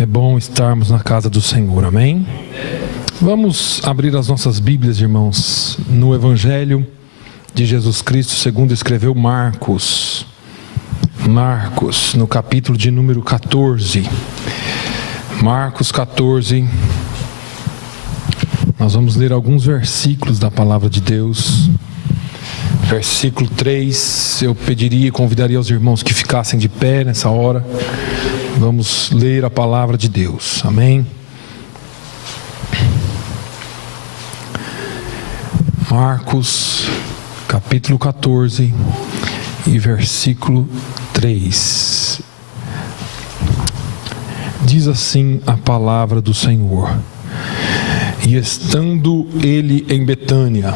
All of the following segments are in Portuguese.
É bom estarmos na casa do Senhor, amém? Vamos abrir as nossas Bíblias, irmãos, no Evangelho de Jesus Cristo segundo escreveu Marcos. Marcos, no capítulo de número 14. Marcos 14. Nós vamos ler alguns versículos da palavra de Deus. Versículo 3, eu pediria e convidaria os irmãos que ficassem de pé nessa hora. Vamos ler a palavra de Deus, amém? Marcos, capítulo 14 e versículo 3. Diz assim a palavra do Senhor: E estando ele em Betânia,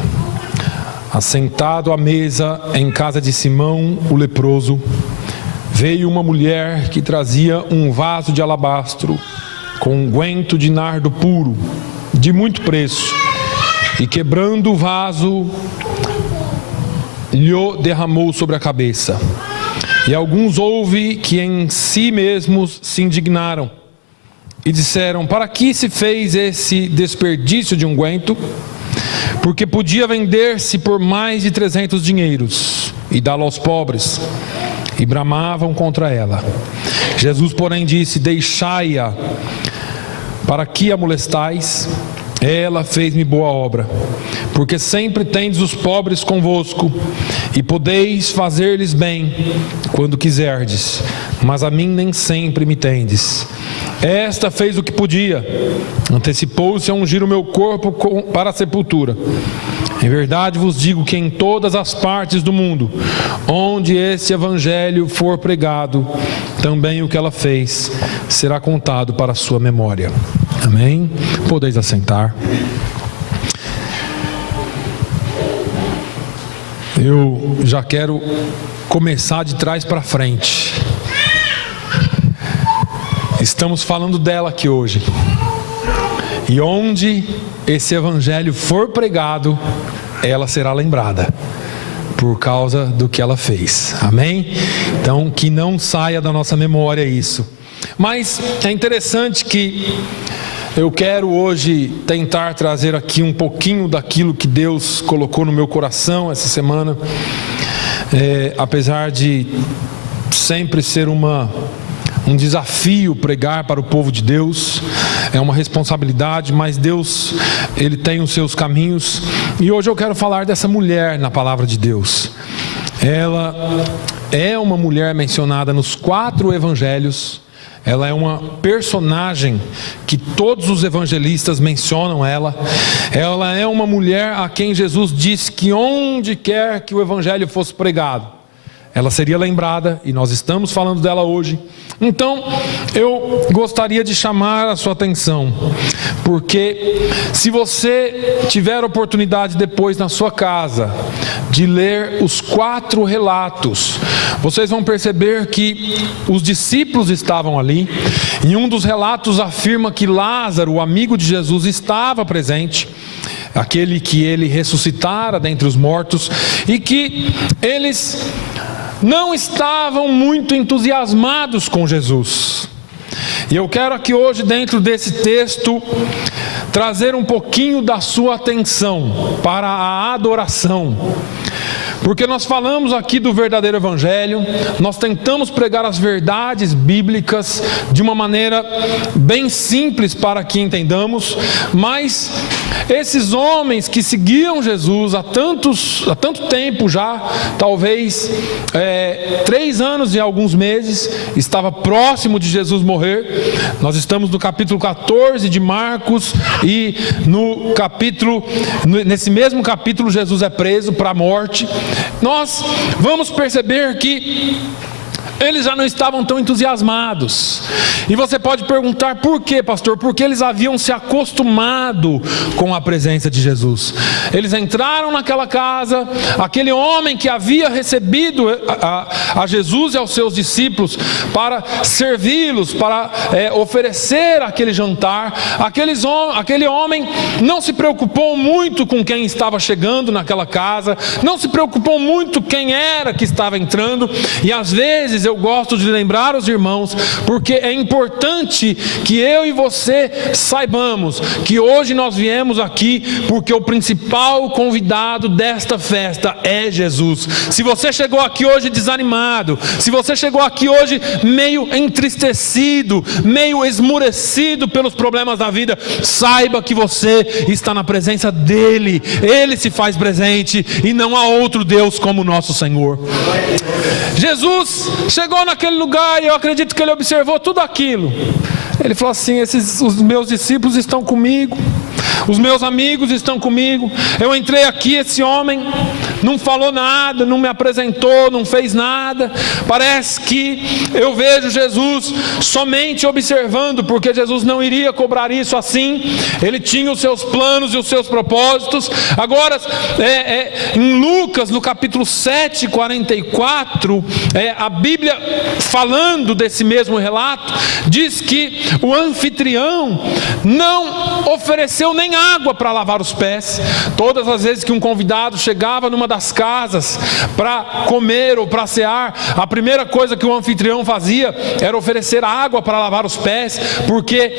assentado à mesa em casa de Simão, o leproso, veio uma mulher que trazia um vaso de alabastro com unguento de nardo puro, de muito preço, e quebrando o vaso, lhe derramou sobre a cabeça. E alguns houve que em si mesmos se indignaram e disseram: para que se fez esse desperdício de unguento? Porque podia vender-se por mais de 300 dinheiros e dá-lo aos pobres. E bramavam contra ela. Jesus, porém, disse: deixai-a, para que a molestais? Ela fez-me boa obra, porque sempre tendes os pobres convosco, e podeis fazer-lhes bem, quando quiserdes, mas a mim nem sempre me tendes. Esta fez o que podia, antecipou-se a ungir o meu corpo para a sepultura. Em verdade vos digo que em todas as partes do mundo, onde esse evangelho for pregado, também o que ela fez será contado para a sua memória. Amém? Podeis assentar. Eu já quero começar de trás para frente. Estamos falando dela aqui hoje. E onde esse evangelho for pregado, ela será lembrada por causa do que ela fez. Amém? Então, que não saia da nossa memória isso. Mas é interessante que eu quero hoje tentar trazer aqui um pouquinho daquilo que Deus colocou no meu coração essa semana. Apesar de sempre ser um desafio pregar para o povo de Deus, é uma responsabilidade, mas Deus, Ele tem os seus caminhos. E hoje eu quero falar dessa mulher na palavra de Deus. Ela é uma mulher mencionada nos 4 evangelhos. Ela é uma personagem que todos os evangelistas mencionam ela. Ela é uma mulher a quem Jesus disse que onde quer que o evangelho fosse pregado, ela seria lembrada, e nós estamos falando dela hoje. Então, eu gostaria de chamar a sua atenção, porque se você tiver oportunidade depois na sua casa de ler os 4 relatos, vocês vão perceber que os discípulos estavam ali. Em um dos relatos afirma que Lázaro, o amigo de Jesus, estava presente, aquele que ele ressuscitara dentre os mortos, e que eles não estavam muito entusiasmados com Jesus. E eu quero aqui hoje, dentro desse texto, trazer um pouquinho da sua atenção para a adoração. Porque nós falamos aqui do verdadeiro evangelho, nós tentamos pregar as verdades bíblicas de uma maneira bem simples para que entendamos, mas esses homens que seguiam Jesus há tanto tempo já, talvez 3 anos e alguns meses, estava próximo de Jesus morrer. Nós estamos no capítulo 14 de Marcos, e nesse mesmo capítulo Jesus é preso para a morte. Nós vamos perceber que eles já não estavam tão entusiasmados. E você pode perguntar: por quê, pastor? Porque eles haviam se acostumado com a presença de Jesus. Eles entraram naquela casa, aquele homem que havia recebido a Jesus e aos seus discípulos para servi-los, para oferecer aquele jantar. Aquele homem não se preocupou muito com quem estava chegando naquela casa, não se preocupou muito quem era que estava entrando. E às vezes vezes eu gosto de lembrar os irmãos, porque é importante que eu e você saibamos que hoje nós viemos aqui porque o principal convidado desta festa é Jesus. Se você chegou aqui hoje desanimado, se você chegou aqui hoje meio entristecido, meio esmurecido pelos problemas da vida, saiba que você está na presença dele. Ele se faz presente e não há outro Deus como o nosso Senhor. Jesus chegou naquele lugar e eu acredito que ele observou tudo aquilo. Ele falou assim: os meus discípulos estão comigo, os meus amigos estão comigo. Eu entrei aqui, esse homem não falou nada, não me apresentou, não fez nada. Parece que eu vejo Jesus somente observando, porque Jesus não iria cobrar isso assim. Ele tinha os seus planos e os seus propósitos. Agora, em Lucas, no capítulo 7, 44, a Bíblia, falando desse mesmo relato, diz que o anfitrião não ofereceu nem água para lavar os pés. Todas as vezes que um convidado chegava numa das casas para comer ou para cear, a primeira coisa que o anfitrião fazia era oferecer água para lavar os pés, porque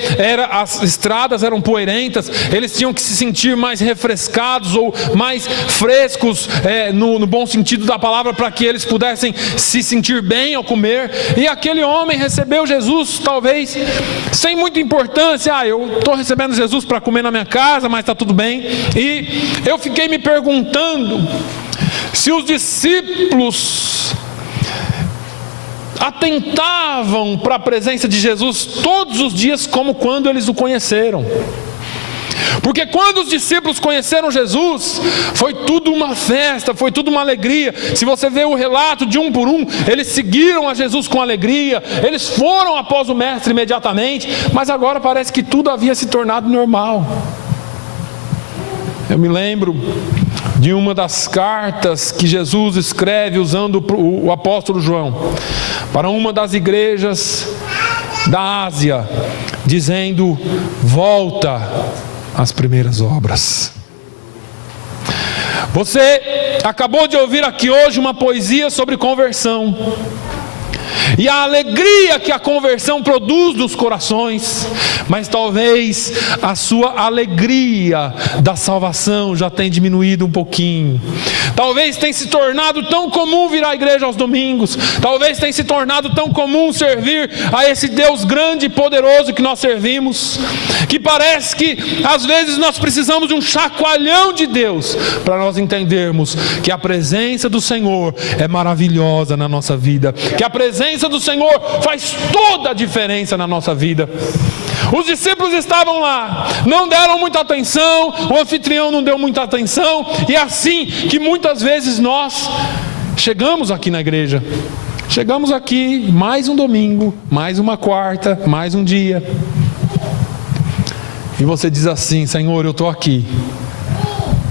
as estradas eram poeirentas, eles tinham que se sentir mais refrescados ou mais frescos, no bom sentido da palavra, para que eles pudessem se sentir bem ao comer. E aquele homem recebeu Jesus, talvez sem muita importância. Eu estou recebendo Jesus para comer na minha casa, mas está tudo bem. E eu fiquei me perguntando se os discípulos atentavam para a presença de Jesus todos os dias como quando eles o conheceram. Porque quando os discípulos conheceram Jesus, foi tudo uma festa, foi tudo uma alegria. Se você vê o relato de um por um, eles seguiram a Jesus com alegria, eles foram após o mestre imediatamente, mas agora parece que tudo havia se tornado normal. Eu me lembro de uma das cartas que Jesus escreve usando o apóstolo João para uma das igrejas da Ásia, dizendo: volta às primeiras obras. Você acabou de ouvir aqui hoje uma poesia sobre conversão e a alegria que a conversão produz nos corações, mas talvez a sua alegria da salvação já tenha diminuído um pouquinho. Talvez tenha se tornado tão comum vir à igreja aos domingos, talvez tenha se tornado tão comum servir a esse Deus grande e poderoso que nós servimos, que parece que às vezes nós precisamos de um chacoalhão de Deus para nós entendermos que a presença do Senhor é maravilhosa na nossa vida, que a presença do Senhor faz toda a diferença na nossa vida. Os discípulos estavam lá, não deram muita atenção, o anfitrião não deu muita atenção, e é assim que muitas vezes nós chegamos aqui na igreja. Chegamos aqui mais um domingo, mais uma quarta, mais um dia, e você diz assim: Senhor, eu estou aqui,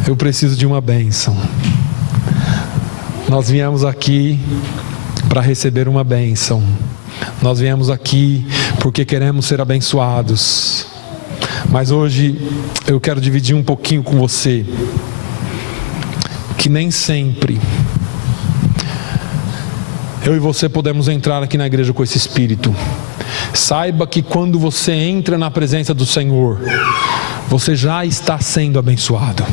eu preciso de uma bênção. Nós viemos aqui para receber uma bênção. Nós viemos aqui porque queremos ser abençoados. Mas hoje eu quero dividir um pouquinho com você que nem sempre eu e você podemos entrar aqui na igreja com esse espírito. Saiba que quando você entra na presença do Senhor, você já está sendo abençoado.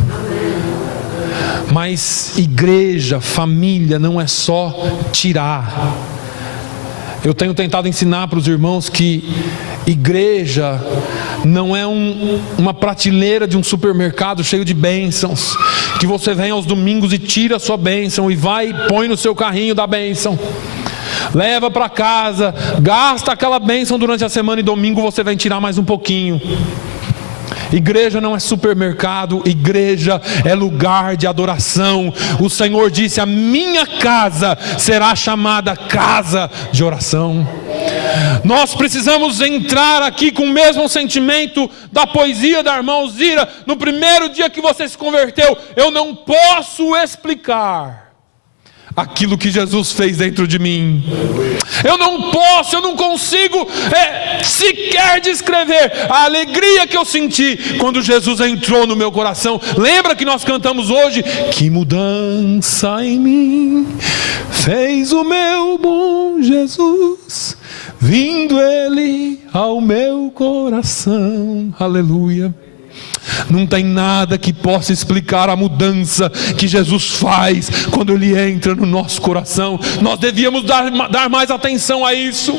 Mas igreja, família, não é só tirar. Eu tenho tentado ensinar para os irmãos que igreja não é uma prateleira de um supermercado cheio de bênçãos, que você vem aos domingos e tira a sua bênção e vai e põe no seu carrinho da bênção, leva para casa, gasta aquela bênção durante a semana e domingo você vem tirar mais um pouquinho. Igreja não é supermercado, igreja é lugar de adoração. O Senhor disse: a minha casa será chamada casa de oração. Nós precisamos entrar aqui com o mesmo sentimento da poesia da irmã Alzira. No primeiro dia que você se converteu, eu não posso explicar aquilo que Jesus fez dentro de mim. Eu não consigo sequer descrever a alegria que eu senti quando Jesus entrou no meu coração. Lembra que nós cantamos hoje? Que mudança em mim fez o meu bom Jesus, vindo Ele ao meu coração. Aleluia. Não tem nada que possa explicar a mudança que Jesus faz quando Ele entra no nosso coração. Nós devíamos dar mais atenção a isso.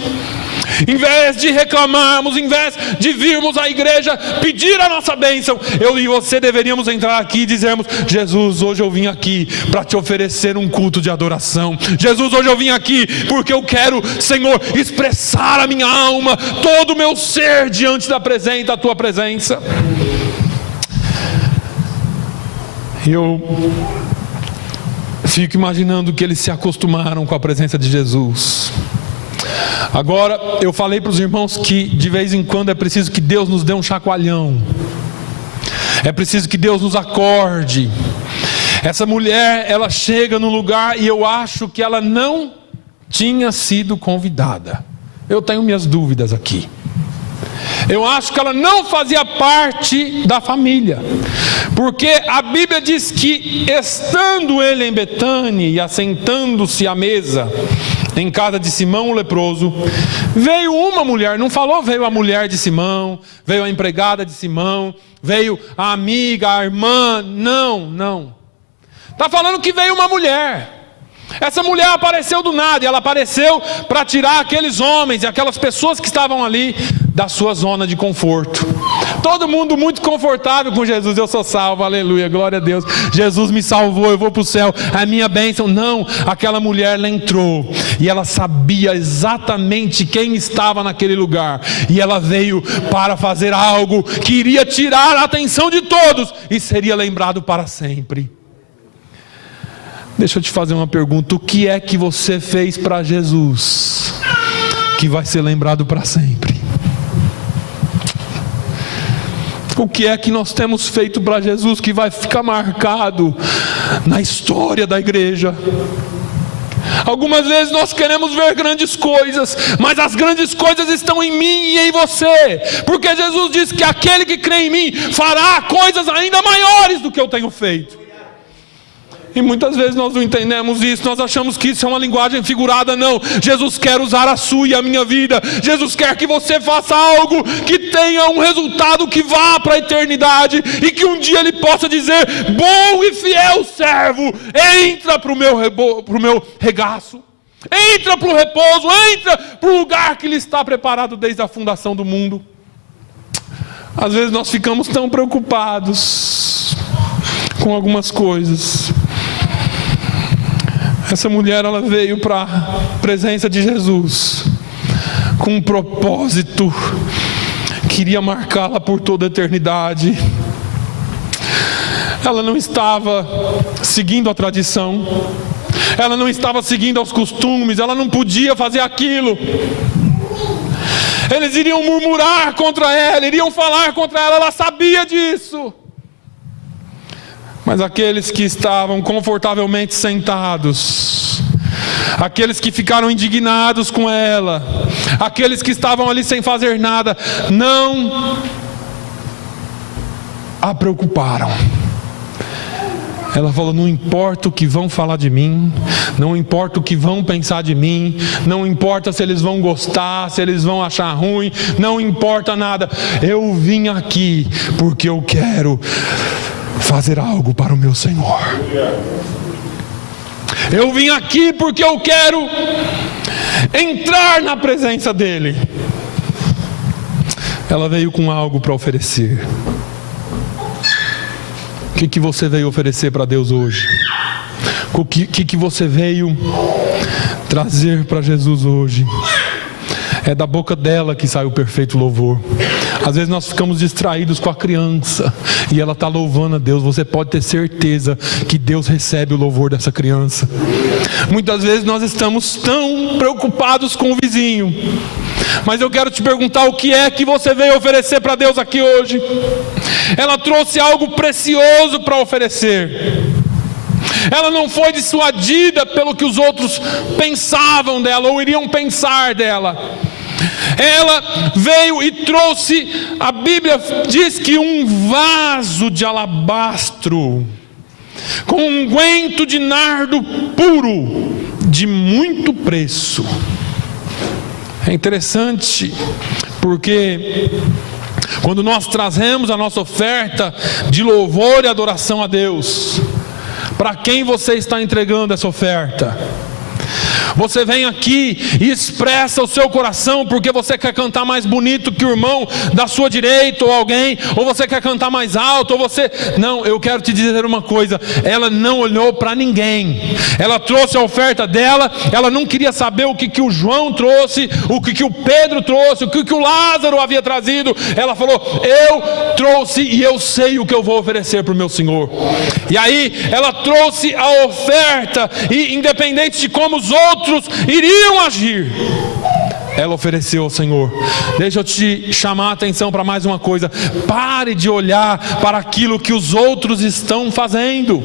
Em vez de reclamarmos, em vez de virmos à igreja pedir a nossa bênção, eu e você deveríamos entrar aqui e dizermos: Jesus, hoje eu vim aqui para te oferecer um culto de adoração. Jesus, hoje eu vim aqui porque eu quero, Senhor, expressar a minha alma, todo o meu ser diante da tua presença. Eu fico imaginando que eles se acostumaram com a presença de Jesus. Agora, eu falei para os irmãos que de vez em quando é preciso que Deus nos dê um chacoalhão. É preciso que Deus nos acorde. Essa mulher, ela chega no lugar e eu acho que ela não tinha sido convidada. Eu tenho minhas dúvidas aqui. Eu acho que ela não fazia parte da família, porque a Bíblia diz que, estando ele em Betânia e assentando-se à mesa em casa de Simão o leproso, veio uma mulher. Não falou veio a mulher de Simão, veio a empregada de Simão, veio a amiga, a irmã. Não. Está falando que veio uma mulher. Essa mulher apareceu do nada, e ela apareceu para tirar aqueles homens e aquelas pessoas que estavam ali da sua zona de conforto. Todo mundo muito confortável com Jesus. Eu sou salvo, aleluia, glória a Deus. Jesus me salvou, eu vou para o céu, a minha bênção. Não, aquela mulher, ela entrou e ela sabia exatamente quem estava naquele lugar, e ela veio para fazer algo que iria tirar a atenção de todos e seria lembrado para sempre. Deixa eu te fazer uma pergunta: o que é que você fez para Jesus que vai ser lembrado para sempre? O que é que nós temos feito para Jesus que vai ficar marcado na história da igreja? Algumas vezes nós queremos ver grandes coisas, mas as grandes coisas estão em mim e em você, porque Jesus diz que aquele que crê em mim fará coisas ainda maiores do que eu tenho feito. E muitas vezes nós não entendemos isso, nós achamos que isso é uma linguagem figurada. Não, Jesus quer usar a sua e a minha vida. Jesus quer que você faça algo que tenha um resultado que vá para a eternidade, e que um dia Ele possa dizer: bom e fiel servo, entra para o meu regaço, entra para o repouso, entra para o lugar que lhe está preparado desde a fundação do mundo. Às vezes nós ficamos tão preocupados com algumas coisas. Essa mulher, ela veio para a presença de Jesus com um propósito, queria marcá-la por toda a eternidade. Ela não estava seguindo a tradição, ela não estava seguindo aos costumes, ela não podia fazer aquilo. Eles iriam murmurar contra ela, iriam falar contra ela, ela sabia disso. Mas aqueles que estavam confortavelmente sentados, aqueles que ficaram indignados com ela, aqueles que estavam ali sem fazer nada, não a preocuparam. Ela falou: não importa o que vão falar de mim, não importa o que vão pensar de mim, não importa se eles vão gostar, se eles vão achar ruim, não importa nada. Eu vim aqui porque eu quero fazer algo para o meu Senhor. Eu vim aqui porque eu quero entrar na presença dEle. Ela veio com algo para oferecer. O que você veio oferecer para Deus hoje? O que você veio trazer para Jesus hoje? É da boca dela que sai o perfeito louvor. Às vezes nós ficamos distraídos com a criança e ela está louvando a Deus. Você pode ter certeza que Deus recebe o louvor dessa criança. Muitas vezes nós estamos tão preocupados com o vizinho, mas eu quero te perguntar: o que é que você veio oferecer para Deus aqui hoje? Ela trouxe algo precioso para oferecer. Ela não foi dissuadida pelo que os outros pensavam dela ou iriam pensar dela. Ela veio e trouxe, a Bíblia diz que um vaso de alabastro com unguento de nardo puro de muito preço. É interessante porque quando nós trazemos a nossa oferta de louvor e adoração a Deus, para quem você está entregando essa oferta? Você vem aqui e expressa o seu coração porque você quer cantar mais bonito que o irmão da sua direita ou alguém, ou você quer cantar mais alto, ou você... Não, eu quero te dizer uma coisa, ela não olhou para ninguém, ela trouxe a oferta dela, ela não queria saber o que o João trouxe, o que o Pedro trouxe, o que o Lázaro havia trazido. Ela falou: eu trouxe e eu sei o que eu vou oferecer para o meu Senhor. E aí ela trouxe a oferta, e independente de como os outros iriam agir, ela ofereceu ao Senhor. Deixa eu te chamar a atenção para mais uma coisa: pare de olhar para aquilo que os outros estão fazendo.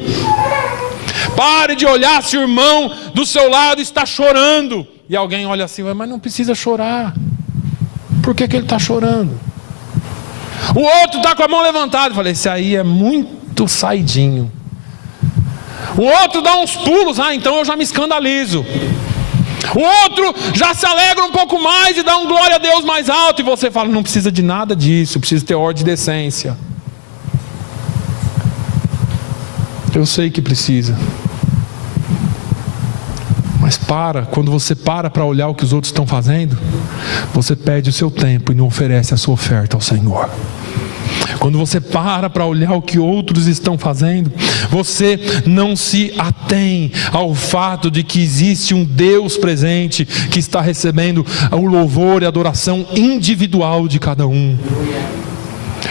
Pare de olhar se o irmão do seu lado está chorando, e alguém olha assim: mas não precisa chorar. Por que ele está chorando? O outro está com a mão levantada. Eu falei: esse aí é muito saidinho. O outro dá uns pulos: então eu já me escandalizo. O outro já se alegra um pouco mais e dá um glória a Deus mais alto. E você fala: não precisa de nada disso, precisa ter ordem e decência. Eu sei que precisa. Mas quando você para olhar o que os outros estão fazendo, você perde o seu tempo e não oferece a sua oferta ao Senhor. Quando você para olhar o que outros estão fazendo, você não se atém ao fato de que existe um Deus presente que está recebendo o louvor e a adoração individual de cada um.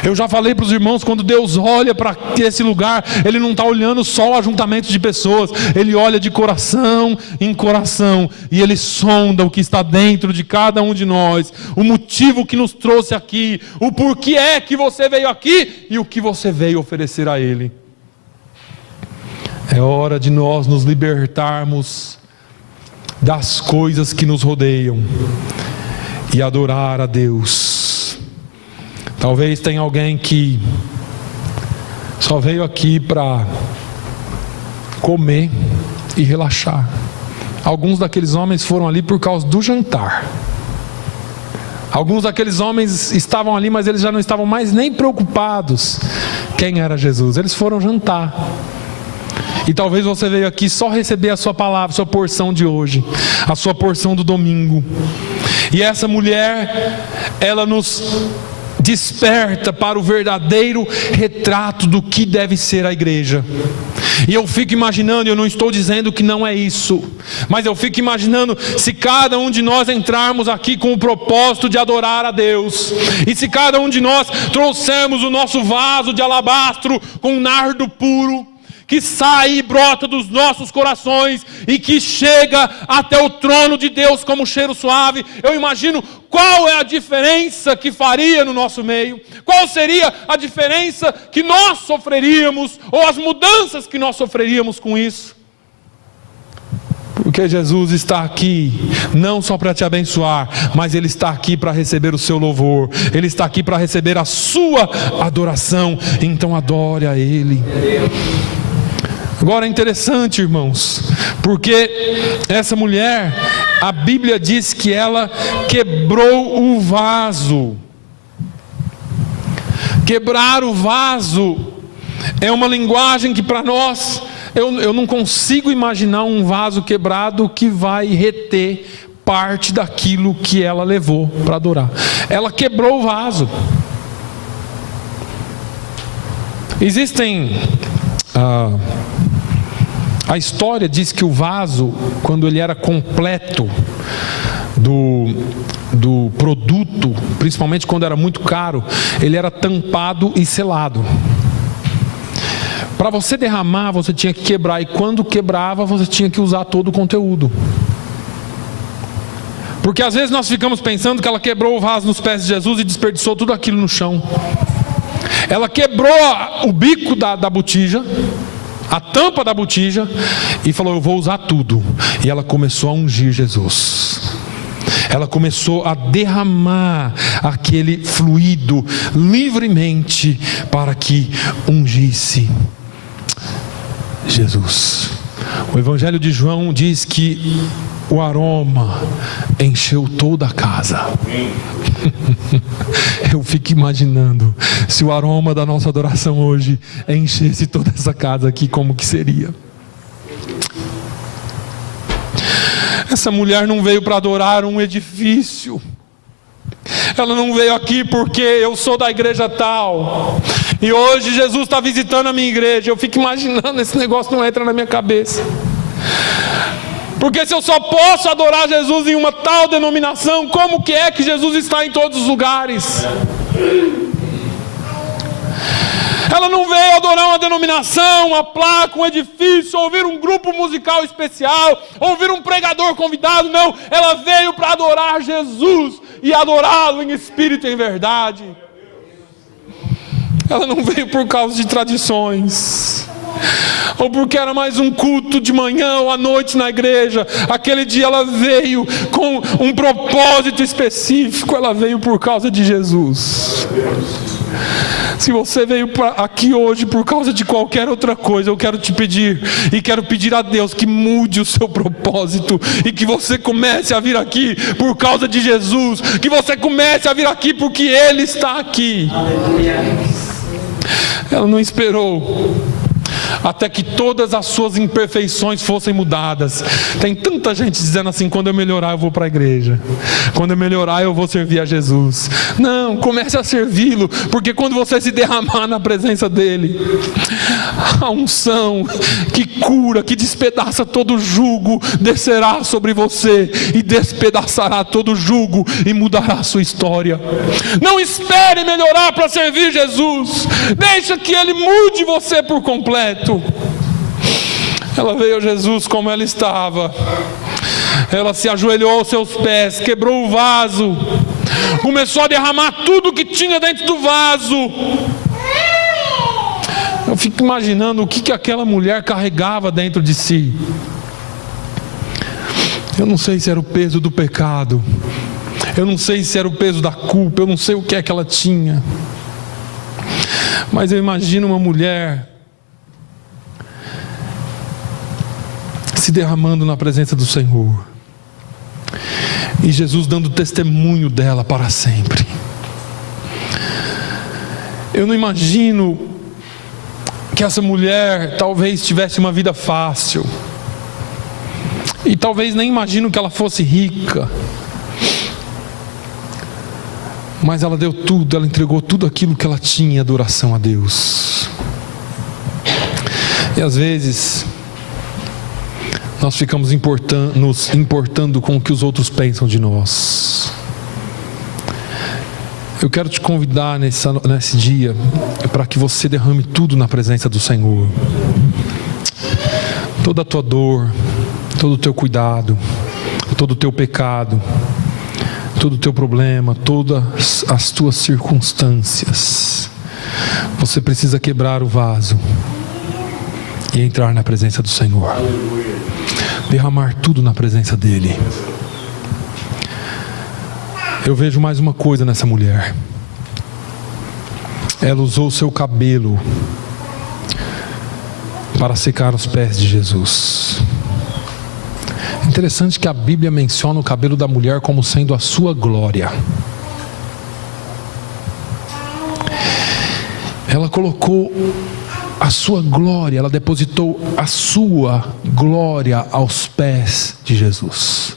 Eu já falei para os irmãos, quando Deus olha para esse lugar, Ele não está olhando só o ajuntamento de pessoas, Ele olha de coração em coração, e Ele sonda o que está dentro de cada um de nós, o motivo que nos trouxe aqui, o porquê é que você veio aqui, e o que você veio oferecer a Ele. É hora de nós nos libertarmos das coisas que nos rodeiam, e adorar a Deus. Talvez tenha alguém que só veio aqui para comer e relaxar. Alguns daqueles homens foram ali por causa do jantar. Alguns daqueles homens estavam ali, mas eles já não estavam mais nem preocupados quem era Jesus. Eles foram jantar. E talvez você veio aqui só receber a sua palavra, a sua porção de hoje, a sua porção do domingo. E essa mulher, ela nos desperta para o verdadeiro retrato do que deve ser a igreja. E eu fico imaginando, eu não estou dizendo que não é isso, mas eu fico imaginando se cada um de nós entrarmos aqui com o propósito de adorar a Deus, e se cada um de nós trouxermos o nosso vaso de alabastro com nardo puro, que sai e brota dos nossos corações e que chega até o trono de Deus como cheiro suave. Eu imagino qual é a diferença que faria no nosso meio, qual seria a diferença que nós sofreríamos, ou as mudanças que nós sofreríamos com isso. Porque Jesus está aqui não só para te abençoar, mas Ele está aqui para receber o seu louvor, Ele está aqui para receber a sua adoração. Então adore a Ele. Agora é interessante, irmãos, porque essa mulher, a Bíblia diz que ela quebrou o vaso. Quebrar o vaso é uma linguagem que para nós, eu não consigo imaginar um vaso quebrado que vai reter parte daquilo que ela levou para adorar. Ela quebrou o vaso. Existem... A história diz que o vaso, quando ele era completo do produto, principalmente quando era muito caro, ele era tampado e selado. Para você derramar, você tinha que quebrar, e quando quebrava, você tinha que usar todo o conteúdo. Porque às vezes nós ficamos pensando que ela quebrou o vaso nos pés de Jesus e desperdiçou tudo aquilo no chão. Ela quebrou o bico da botija, a tampa da botija, e falou: eu vou usar tudo. E ela começou a ungir Jesus. Ela começou a derramar aquele fluido livremente para que ungisse Jesus. O Evangelho de João diz que o aroma encheu toda a casa. Eu fico imaginando se o aroma da nossa adoração hoje enchesse toda essa casa aqui, como que seria? Essa mulher não veio para adorar um edifício. Ela não veio aqui porque eu sou da igreja tal e hoje Jesus está visitando a minha igreja. Eu fico imaginando, esse negócio não entra na minha cabeça. Porque se eu só posso adorar Jesus em uma tal denominação, como que é que Jesus está em todos os lugares? Ela não veio adorar uma denominação, uma placa, um edifício, ouvir um grupo musical especial, ouvir um pregador convidado, não. Ela veio para adorar Jesus e adorá-lo em espírito e em verdade. Ela não veio por causa de tradições, ou porque era mais um culto de manhã ou à noite na igreja. Aquele dia ela veio com um propósito específico, ela veio por causa de Jesus. Se você veio aqui hoje por causa de qualquer outra coisa, eu quero te pedir, e quero pedir a Deus que mude o seu propósito, e que você comece a vir aqui por causa de Jesus, que você comece a vir aqui porque Ele está aqui. Ela não esperou até que todas as suas imperfeições fossem mudadas. Tem tanta gente dizendo assim: quando eu melhorar eu vou para a igreja, quando eu melhorar eu vou servir a Jesus. Não, comece a servi-lo, porque quando você se derramar na presença dele, a unção que cura, que despedaça todo jugo, descerá sobre você e despedaçará todo jugo e mudará a sua história. Não espere melhorar para servir Jesus, deixa que Ele mude você por completo. Ela veio a Jesus como ela estava. Ela se ajoelhou aos seus pés, quebrou o vaso, começou a derramar tudo que tinha dentro do vaso. Eu fico imaginando o que aquela mulher carregava dentro de si. Eu não sei se era o peso do pecado, eu não sei se era o peso da culpa, eu não sei o que é que ela tinha, mas eu imagino uma mulher se derramando na presença do Senhor, e Jesus dando testemunho dela para sempre. Eu não imagino que essa mulher talvez tivesse uma vida fácil, e talvez nem imagino que ela fosse rica, mas ela deu tudo, ela entregou tudo aquilo que ela tinha em adoração a Deus. E às vezes nós ficamos nos importando com o que os outros pensam de nós. Eu quero te convidar nesse dia para que você derrame tudo na presença do Senhor. Toda a tua dor, todo o teu cuidado, todo o teu pecado, todo o teu problema, todas as tuas circunstâncias. Você precisa quebrar o vaso e entrar na presença do Senhor. Derramar tudo na presença dEle. Eu vejo mais uma coisa nessa mulher. Ela usou o seu cabelo para secar os pés de Jesus. Interessante que a Bíblia menciona o cabelo da mulher como sendo a sua glória. Ela colocou a sua glória, ela depositou a sua glória aos pés de Jesus.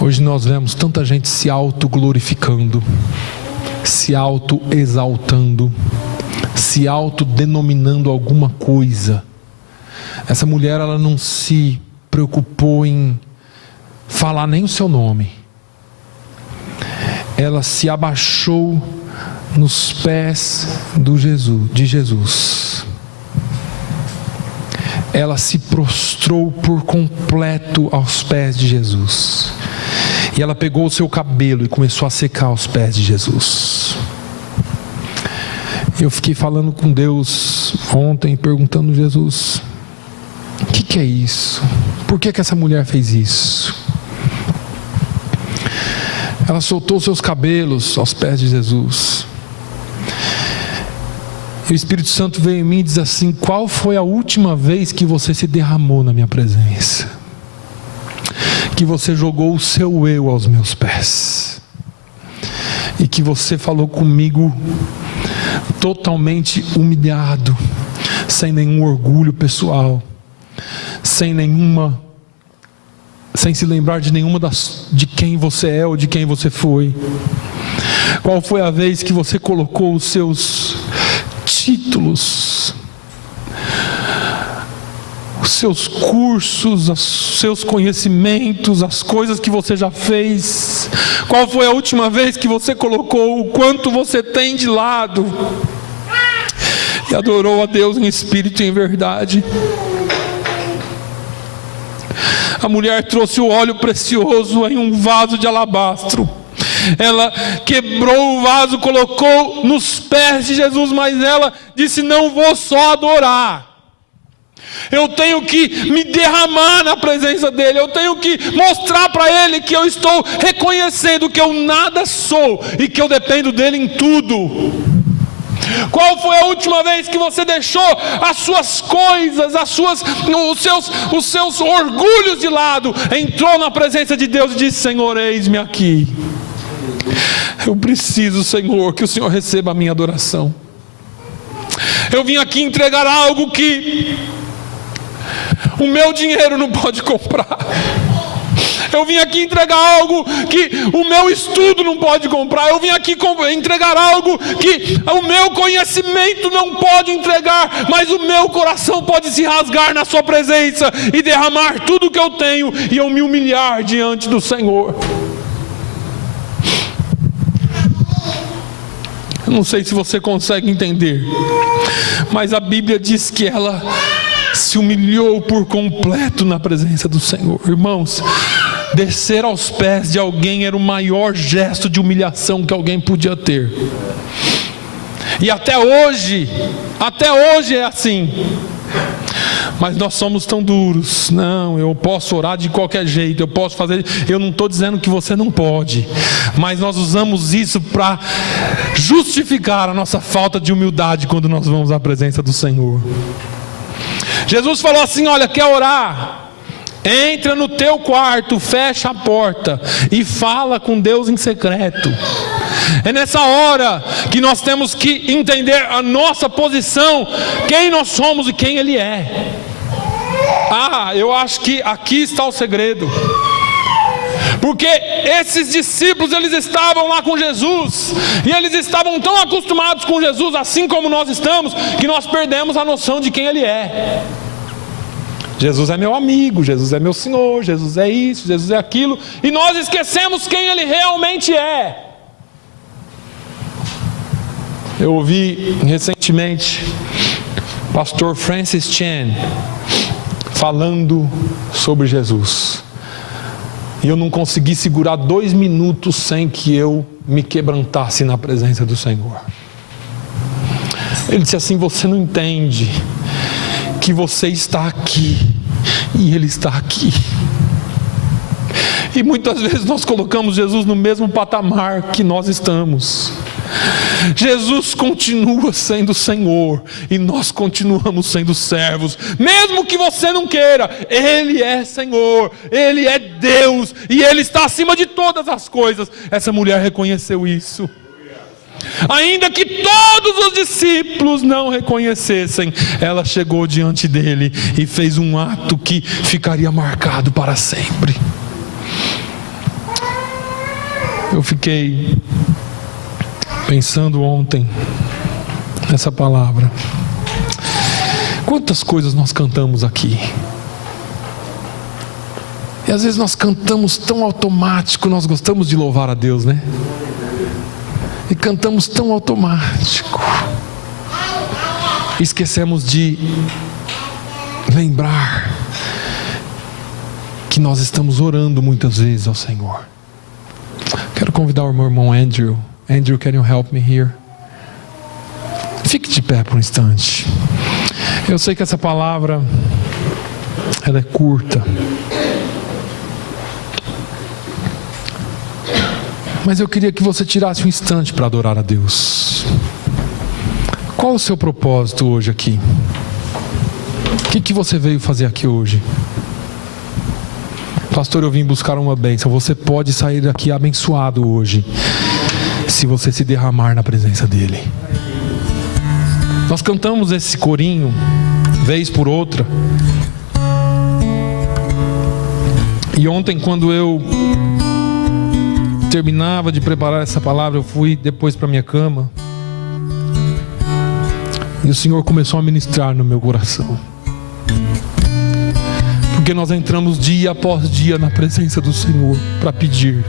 Hoje nós vemos tanta gente se auto-glorificando, se auto-exaltando, se auto-denominando alguma coisa. Essa mulher, ela não se preocupou em falar nem o seu nome. Ela se abaixou nos pés de Jesus. Ela se prostrou por completo aos pés de Jesus. E ela pegou o seu cabelo e começou a secar os pés de Jesus. Eu fiquei falando com Deus ontem, perguntando: Jesus, o que é isso? Por que essa mulher fez isso? Ela soltou seus cabelos aos pés de Jesus. E o Espírito Santo veio em mim e diz assim: qual foi a última vez que você se derramou na minha presença? Que você jogou o seu eu aos meus pés. E que você falou comigo totalmente humilhado, sem nenhum orgulho pessoal, sem se lembrar de nenhuma de quem você é ou de quem você foi. Qual foi a vez que você colocou os seus títulos, os seus cursos, os seus conhecimentos, as coisas que você já fez? Qual foi a última vez que você colocou o quanto você tem de lado e adorou a Deus em espírito e em verdade? A mulher trouxe o óleo precioso em um vaso de alabastro. Ela quebrou o vaso, colocou nos pés de Jesus, mas ela disse: não vou só adorar, eu tenho que me derramar na presença dele, eu tenho que mostrar para ele que eu estou reconhecendo que eu nada sou e que eu dependo dele em tudo. Qual foi a última vez que você deixou as suas coisas, os seus orgulhos de lado, entrou na presença de Deus e disse: Senhor, eis-me aqui. Eu preciso, Senhor, que o Senhor receba a minha adoração. Eu vim aqui entregar algo que o meu dinheiro não pode comprar. Eu vim aqui entregar algo que o meu estudo não pode comprar. Eu vim aqui entregar algo que o meu conhecimento não pode entregar, mas o meu coração pode se rasgar na sua presença e derramar tudo o que eu tenho e eu me humilhar diante do Senhor. Eu não sei se você consegue entender, mas a Bíblia diz que ela se humilhou por completo na presença do Senhor. Irmãos, descer aos pés de alguém era o maior gesto de humilhação que alguém podia ter. E até hoje é assim. Mas nós somos tão duros. Não, eu posso orar de qualquer jeito, eu posso fazer. Eu não estou dizendo que você não pode, mas nós usamos isso para justificar a nossa falta de humildade quando nós vamos à presença do Senhor. Jesus falou assim: olha, quer orar? Entra no teu quarto, fecha a porta e fala com Deus em secreto. É nessa hora que nós temos que entender a nossa posição, quem nós somos e quem Ele é. Eu acho que aqui está o segredo. Porque esses discípulos, eles estavam lá com Jesus, e eles estavam tão acostumados com Jesus, assim como nós estamos, que nós perdemos a noção de quem Ele é. Jesus é meu amigo, Jesus é meu Senhor, Jesus é isso, Jesus é aquilo, e nós esquecemos quem Ele realmente é. Eu ouvi recentemente o pastor Francis Chan falando sobre Jesus, e eu não consegui segurar 2 minutos sem que eu me quebrantasse na presença do Senhor. Ele disse assim: você não entende que você está aqui e Ele está aqui. E muitas vezes nós colocamos Jesus no mesmo patamar que nós estamos. Jesus continua sendo Senhor e nós continuamos sendo servos, mesmo que você não queira. Ele é Senhor, Ele é Deus e Ele está acima de todas as coisas. Essa mulher reconheceu isso. Ainda que todos os discípulos não reconhecessem, ela chegou diante dele e fez um ato que ficaria marcado para sempre. Eu fiquei pensando ontem nessa palavra. Quantas coisas nós cantamos aqui, e às vezes nós cantamos tão automático. Nós gostamos de louvar a Deus, né? E cantamos tão automático, esquecemos de lembrar que nós estamos orando muitas vezes ao Senhor. Quero convidar o meu irmão Andrew. Andrew, can you help me here? Fique de pé por um instante. Eu sei que essa palavra, ela é curta, mas eu queria que você tirasse um instante para adorar a Deus. Qual o seu propósito hoje aqui? O que você veio fazer aqui hoje? Pastor, eu vim buscar uma bênção. Você pode sair daqui abençoado hoje, se você se derramar na presença dEle. Nós cantamos esse corinho, vez por outra. E ontem, quando eu terminava de preparar essa palavra, eu fui depois para minha cama. E o Senhor começou a ministrar no meu coração. Porque nós entramos dia após dia na presença do Senhor para pedir.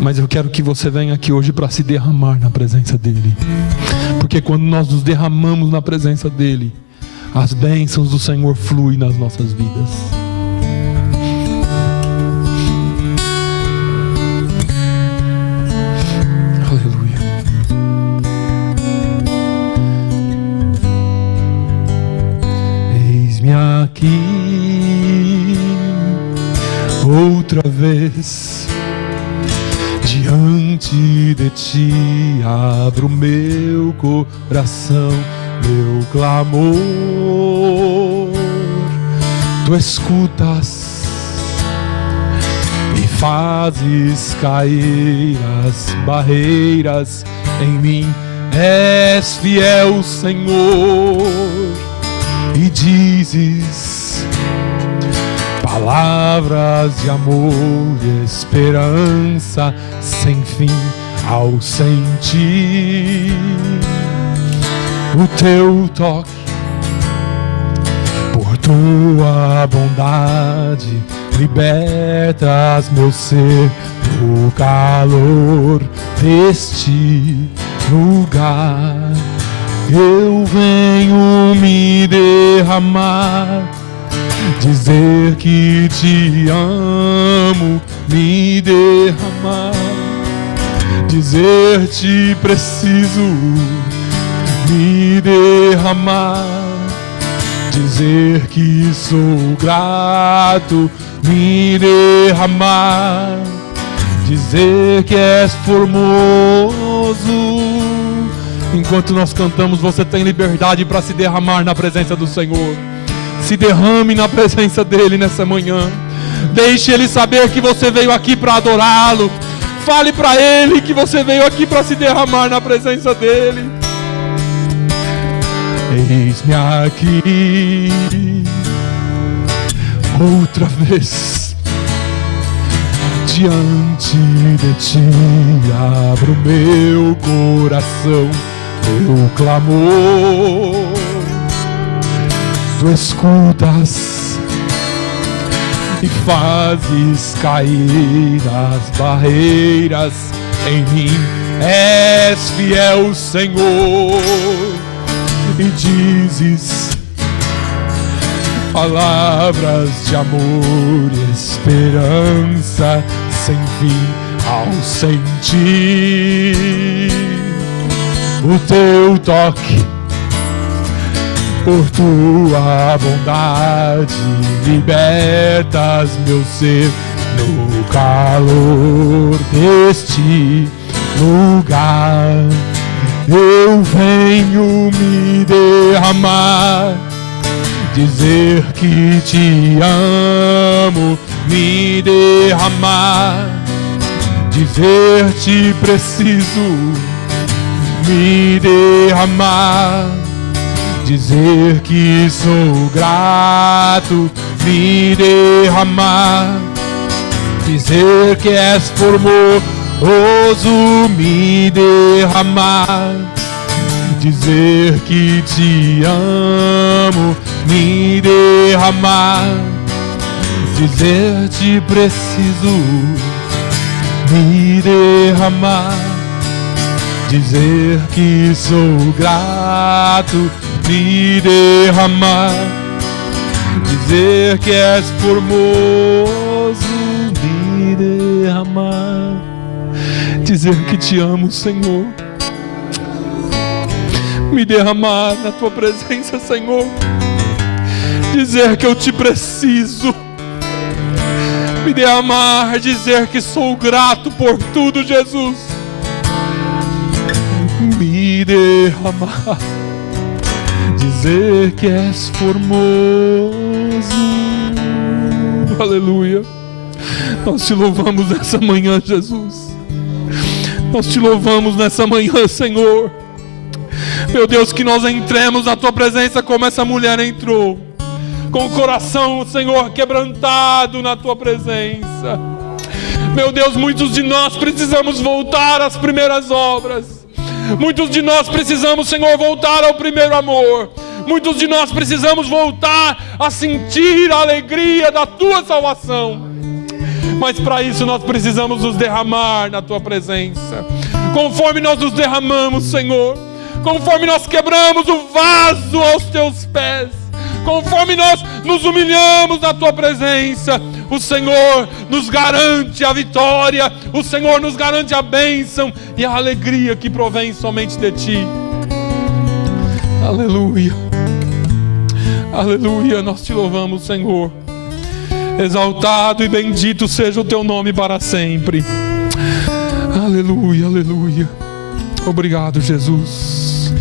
Mas eu quero que você venha aqui hoje para se derramar na presença dEle. Porque quando nós nos derramamos na presença dEle, as bênçãos do Senhor fluem nas nossas vidas. Aleluia. Eis-me aqui outra vez diante de ti, abro meu coração, meu clamor. Tu escutas e fazes cair as barreiras em mim. És fiel, Senhor, e dizes palavras de amor e esperança sem fim ao sentir o teu toque. Por tua bondade libertas meu ser do calor deste lugar. Eu venho me derramar, dizer que te amo, me derramar, dizer te preciso, me derramar, dizer que sou grato, me derramar, dizer que és formoso. Enquanto nós cantamos, você tem liberdade para se derramar na presença do Senhor. Se derrame na presença dEle nessa manhã. Deixe Ele saber que você veio aqui para adorá-lo. Fale para Ele que você veio aqui para se derramar na presença dEle. Eis-me aqui outra vez diante de ti, abro meu coração, meu clamor. Tu escutas e fazes cair as barreiras em mim. És fiel, Senhor, e dizes palavras de amor e esperança sem fim ao sentir o teu toque. Por tua bondade libertas meu ser no calor deste lugar. Eu venho me derramar, dizer que te amo, me derramar, dizer te preciso, me derramar, dizer que sou grato, me derramar, dizer que és formoso, me derramar, dizer que te amo, me derramar, dizer te preciso, me derramar, dizer que sou grato, me derramar, dizer que és formoso, me derramar, dizer que te amo, Senhor, me derramar na tua presença, Senhor, dizer que eu te preciso, me derramar, dizer que sou grato por tudo, Jesus. Me derramar, dizer que és formoso. Aleluia. Nós te louvamos nessa manhã, Jesus. Nós te louvamos nessa manhã, Senhor. Meu Deus, que nós entremos na tua presença como essa mulher entrou, com o coração, Senhor, quebrantado na tua presença. Meu Deus, muitos de nós precisamos voltar às primeiras obras. Muitos de nós precisamos, Senhor, voltar ao primeiro amor. Muitos de nós precisamos voltar a sentir a alegria da tua salvação. Mas para isso nós precisamos nos derramar na tua presença. Conforme nós nos derramamos, Senhor, conforme nós quebramos o vaso aos teus pés, conforme nós nos humilhamos na tua presença, o Senhor nos garante a vitória, o Senhor nos garante a bênção e a alegria que provém somente de ti. Aleluia, aleluia, nós te louvamos, Senhor. Exaltado e bendito seja o teu nome para sempre. Aleluia, aleluia. Obrigado, Jesus.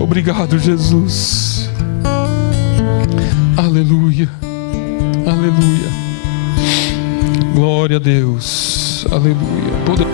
Obrigado, Jesus. Aleluia, aleluia. Glória a Deus. Aleluia.